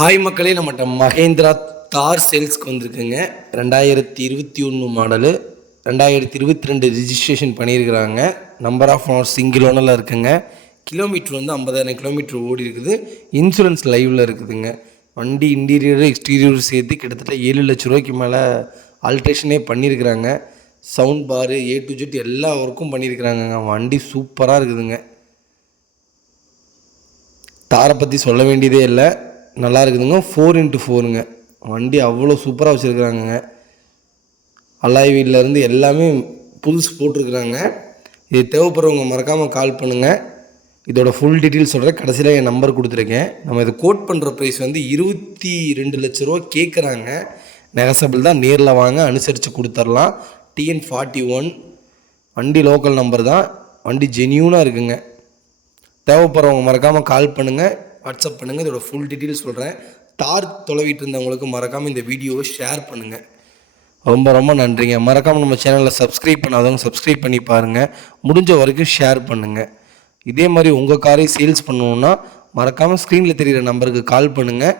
Hi மக்களே, நம்மகிட்ட மகேந்திரா தார் சேல்ஸ்க்கு வந்திருக்குங்க. 2021 மாடலு, 2022 ரிஜிஸ்ட்ரேஷன் பண்ணியிருக்கிறாங்க. நம்பர் ஆஃப் ஓனர் சிங்கிள் ஓனரில் இருக்குங்க. கிலோமீட்டர் வந்து 50,000 கிலோமீட்டர் ஓடி இருக்குது. இன்சூரன்ஸ் லைவில் இருக்குதுங்க. வண்டி இன்டீரியர் எக்ஸ்டீரியர் சேர்த்து கிட்டத்தட்ட 7 லட்ச ரூபாய்க்கு மேலே ஆல்ட்ரேஷனே பண்ணியிருக்கிறாங்க. சவுண்ட் பாரு A to Z எல்லா ஒர்க்கும் பண்ணியிருக்கிறாங்க. வண்டி சூப்பராக இருக்குதுங்க. தாரை பற்றி சொல்ல வேண்டியதே இல்லை, நல்லா இருக்குதுங்க. 4x4ங்க. வண்டி அவ்வளோ சூப்பராக வச்சுருக்குறாங்க. அலாய் வீல்லேருந்து எல்லாமே புதுசு போட்டிருக்குறாங்க. இது தேவைப்படுறவங்க மறக்காமல் கால் பண்ணுங்கள். இதோட ஃபுல் டீட்டெயில்ஸ் சொல்கிறேன். கடைசியில் என் நம்பர் கொடுத்துருக்கேன். நம்ம இதை கோட் பண்ணுற ப்ரைஸ் வந்து 22 லட்ச ரூபா கேட்குறாங்க. நெகசபிள் தான், நேரில் வாங்க, அனுசரித்து கொடுத்துர்லாம். TN 41 வண்டி லோக்கல் நம்பர் தான். வண்டி ஜென்யூனாக இருக்குங்க. தேவைப்படுறவங்க மறக்காமல் கால் பண்ணுங்கள், வாட்ஸ்அப் பண்ணுங்கள். இதோட ஃபுல் டீட்டெயில்ஸ் சொல்கிறேன். தார் தொலைவிட்டு இருந்தவங்களுக்கு மறக்காமல் இந்த வீடியோவை ஷேர் பண்ணுங்கள். ரொம்ப ரொம்ப நன்றிங்க. மறக்காமல் நம்ம சேனலில் சப்ஸ்கிரைப் பண்ணாதவங்க சப்ஸ்கிரைப் பண்ணி பாருங்கள். முடிஞ்ச வரைக்கும் ஷேர் பண்ணுங்கள். இதே மாதிரி உங்கள் காரை சேல்ஸ் பண்ணணுன்னா மறக்காமல் ஸ்க்ரீனில் தெரிகிற நம்பருக்கு கால் பண்ணுங்கள்.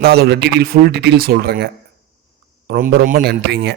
நான் அதோட ஃபுல் டீட்டெயில் சொல்கிறேங்க. ரொம்ப ரொம்ப நன்றிங்க.